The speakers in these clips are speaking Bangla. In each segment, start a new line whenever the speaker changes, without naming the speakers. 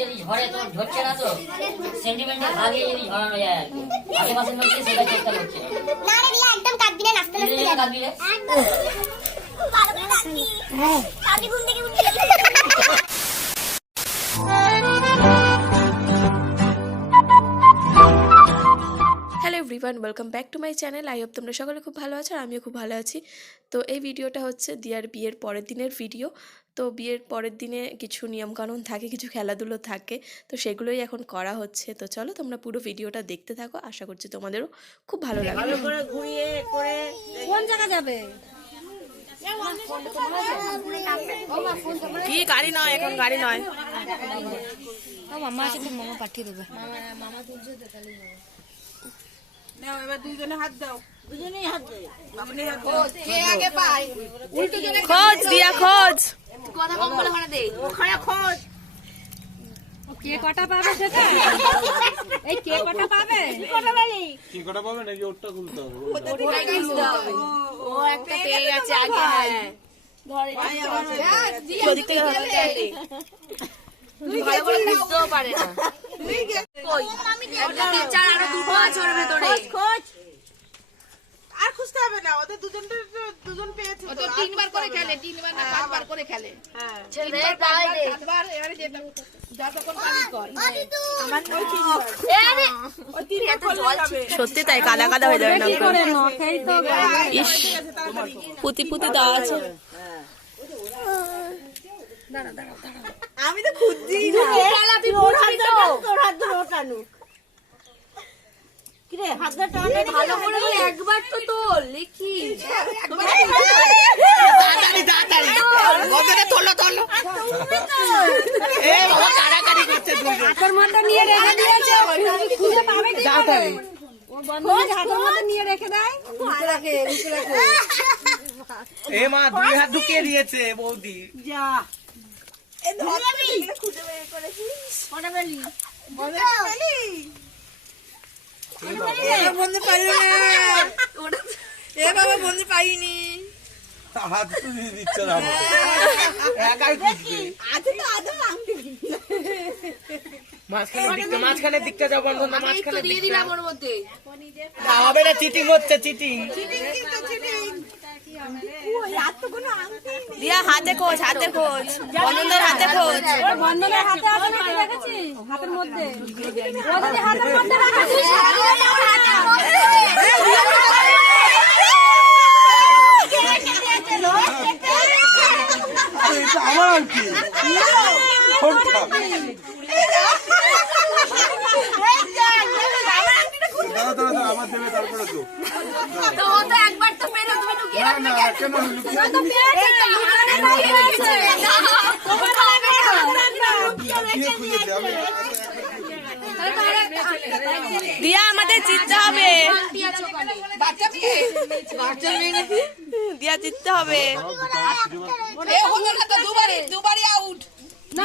যদি ঝরে তো ঝরছে না তো সেন্টিমেন্টের ভাগে যদি ঝরানো যায় আর কি। আশেপাশের মধ্যে সেটা চেষ্টা করছে।
না রে রিয়া একদম কাঁদবি না নাচতে নাচতে
নিজে
যাবি
কাঁদবি রে?
একদম কাঁদবি কাঁদবি ঘুম থেকে উঠে
hello everyone welcome back to my channel I hope তোমরা সকলে খুব ভালো আছো আর আমিও খুব ভালো আছি। তো এই ভিডিওটা হচ্ছে দিয়ার বিয়ের পরের দিনের ভিডিও তো বিয়ের পরের দিনে কিছু নিয়মকানুন থাকে কিছু খেলাধুলো থাকে তো সেগুলোই এখন করা হচ্ছে। তো চলো তোমরা পুরো ভিডিওটা দেখতে থাকো আশা করছি তোমাদেরও খুব ভালো লাগবে।
করে ঘুরিয়ে করে
কোন জায়গা যাবে?
কি গাড়ি নয় এখন গাড়ি নয়।
মামা আছে তো মামা পাঠিয়ে দেবে।
নাও এবার দুজনে হাত দাও। দুজনেই হাত দে দুজনেই হাত দাও।
খোঁজ দিয়া খোঁজ।
ওখানে খোঁজ।
কে কটা পাবে সেটা? এই কে কটা পাবে?
কি কটা পাবে? নাকি ওরটা খুলতে হবে?
ও একটা পেয়ে গেছে আগে হ্যাঁ।
ওদিক থেকে ধরো।
তুই ভালো করে বুঝতেও পারে না। তুই কই? ওটা চার আরও দুটো আছে ওর ভেতরে। খোঁজ। আর হবে না ওদের দুজনটা দুজন পেয়েছে তো তিনবার করে খেলে তিনবার না পাঁচবার করে খেলে। হ্যাঁ। ছেলেদের পায় রে সাতবার এবারে যেটা যতক্ষণ পানি কর আমার ওই তিনবার। ওই তিনবার করলে যাবে।
সত্যি তাই কাদা কাদা হয়ে যাবে না
করে নখেই
ইস। পুতি পুতি দেওয়া আছে।
আমি তো খুঁজছি তোর হাত ধরে ওঠানো কিরে হাতটা টানে ভালো করে বলে? একবার তো তোল লিখি। তাড়াতাড়ি তাড়াতাড়ি। গদরে তোলো তোলো। এ বাবা কাড়াকাড়ি করছে দুজন
হাতের মধ্যে নিয়ে রেখে দিয়েছে। খুঁজে পাবে কি করে? ও বন্ধু হাতের মধ্যে নিয়ে রেখে দেয়?
এ মা দুই হাত ঢুকিয়ে দিয়েছে বৌদি।
যা। এ খুঁজে বের করেছিস। কোটা বেলি বলে বেলি বন্ধু পাইলো না। এ বাবা বন্ধু পাইনি।
হাত তুলে দিচ্ছে না
একাই খুঁজবে
আছে তো আদৌ আংটি
মাঝখানের দিকটা মাঝখানে যাও বন্ধ না মাঝখানের দিকটা?
দিলাম ওর মধ্যে।
না, হবে না চিটিং হচ্ছে চিটিং
ওই আর তো কোনো আংটি নেই
দিয়া হাতে খোঁজ হাতে খোঁজ বন্ধনের হাতে খোঁজ
বন্ধনের হাতে আছে নাকি দেখেছিস হাতের মধ্যে হাতের মধ্যে রাখেছিস
আরে, এটা আমার আংটি কোনটা? দাঁড়া দাঁড়া দাঁড়া আমার দেবে তারপরে তো
তো ও তো একবার তো পেল তুমি ঢুকিয়ে
না না কেন লুকিয়ে লুকিয়ে খুঁজেছে আমি
দিয়া আমাদের জিততে হবে। দিয়া জিততে হবে।
এ হলো না তো দুবারই দুবারই আউট
না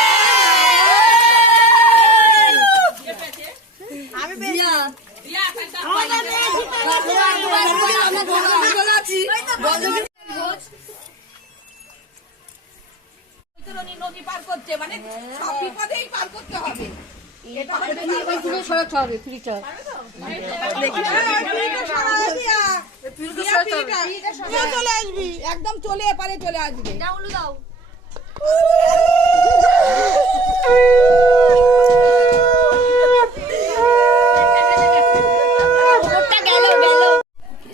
আসবি একদম চলে এপারে চলে আসবি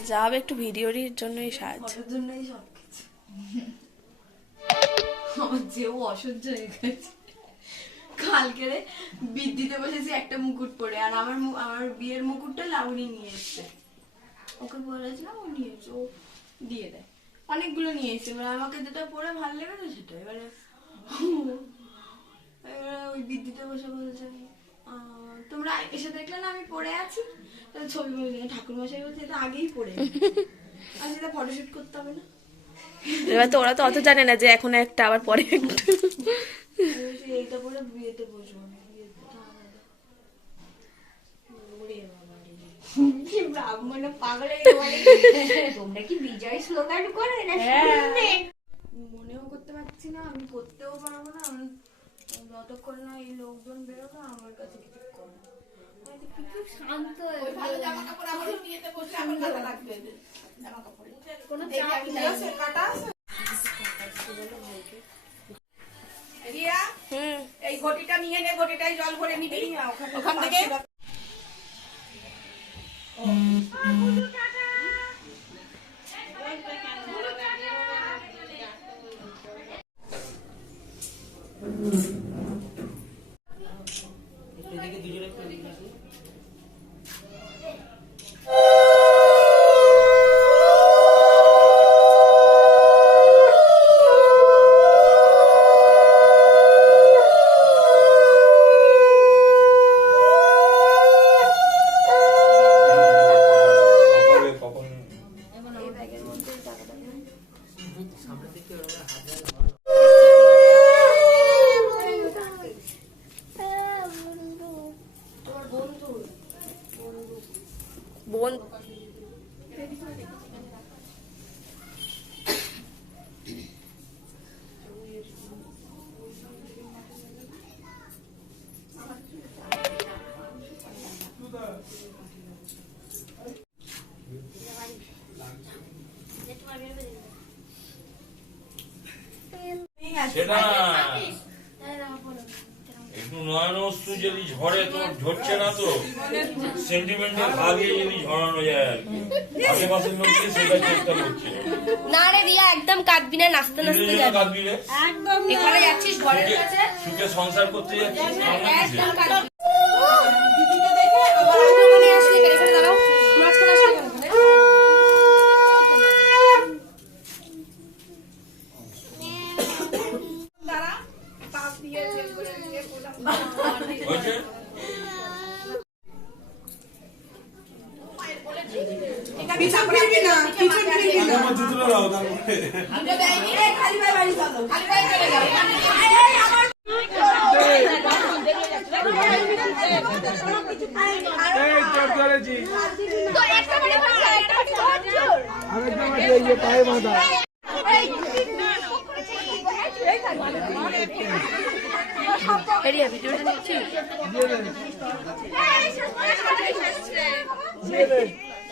যাব একটু ভিডিওরির জন্যই সাহায্য
আমার যেও অসহ্য হয়ে গেছে। কালকে বিদ্যুতে বসেছি একটা মুকুট পরে। আর আমার আমার বিয়ের মুকুটটা লাউনি নিয়ে এসছে। ওকে বলেছিলাম ও নিয়ে এসছে ও দিয়ে দেয়। অনেকগুলো নিয়ে এসছে। এবার আমাকে যেটা পরে ভালো লেগেছে সেটা এবারে এবারে ওই বিদ্যুতে বসে বলছে তোমরা এসে দেখলে না আমি পড়ে আছি? তাহলে ছবি বলে ঠাকুর মশাই বলছে এটা আগেই পড়ে আর সেটা ফটোশুট করতে হবে না।
এবার তো ওরা তো অত জানে না যে এখন একটা আবার পরে একটা।
পরে বিয়েতে বসবো
না
মনেও করতে পারছি না আমি করতেও পারব না যতক্ষণ না এই লোকজন বেরোবে আমার কাছে কিছু করে না।
শান্ত
এই ঘটিটা নিয়ে নে ঘটিটাই জল ভরে নিবি। ওখান থেকে।
সেটা একটু নয়ন যদি ঝরে তো ঝরছে না তো সেন্টিমেন্টের ভাগে যদি ঝরানো যায় আর কি। আশেপাশের লোককে সেটা চেষ্টা করছে।
না রে একদম কাঁদবি না নাচতে নাচতে যাবি।
কাঁদবি রে?
এখানে যাচ্ছিস ঘরের কাছে?
সুখে সংসার করতে যাচ্ছিস
একদম কাঁদবি ওখানে আসলে এখানে এখানে দাঁড়াও মাঝখানে আসলে এখানে
হয়েছে?
পিছন ফিরবি না পিছন ফিরবি না।
আমার জুতোটা দাও তারপরে
খালি পায়ে বাড়ি চলো খালি পায়ে চলে যাও
এই পায়ে বাঁধা
ভিডিওটা নিচ্ছি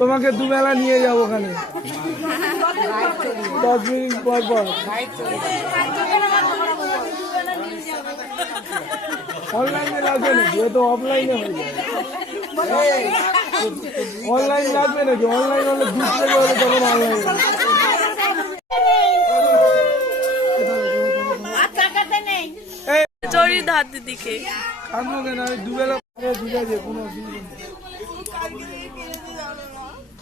তোমাকে দুবেলা নিয়ে যাব ওখানে। দশ মিনিট পর পর। অনলাইনে লাগবে নাকি? ও তো অফলাইনে হয়ে যায় অনলাইন লাগবে নাকি? অনলাইন হলে দূর থেকে হলে তখন অনলাইন
চরির হাতের দিকে
খাব কেন? দুবেলা ঠিক কোনো অসুবিধা নেই।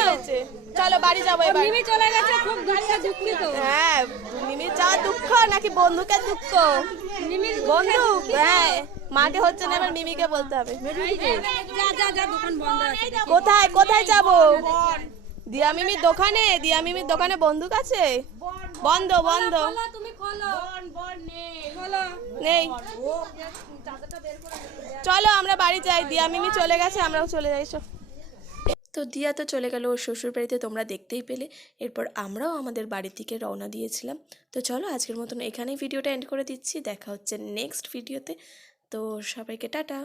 হয়েছে চলো বাড়ি যাব মিমি চলে গেছে খুব দুঃখ দুঃখিত। হ্যাঁ মিমি যাওয়ার দুঃখ নাকি বন্ধুকে দুঃখ? মিমির বন্ধু হ্যাঁ মাকে হচ্ছে না এবার মিমিকে বলতে হবে। কোথায় কোথায় যাব? দিয়া মিমির দোকানে দিয়া মিমির দোকানে বন্দুক আছে? বন্ধ বন্ধ।
নেই। চলো আমরা বাড়ি যাই। দিয়া মিমি চলে গেছে আমরাও চলে যাই এসো
তো দিয়া তো চলে গেল ওর শ্বশুর বাড়িতে তোমরা দেখতেই পেলে। এরপর আমরাও আমাদের বাড়ির দিকে রওনা দিয়েছিলাম। তো চলো আজকের মতন এখানেই ভিডিওটা এন্ড করে দিচ্ছি। দেখা হচ্ছে নেক্সট ভিডিওতে তো সবাইকে টাটা।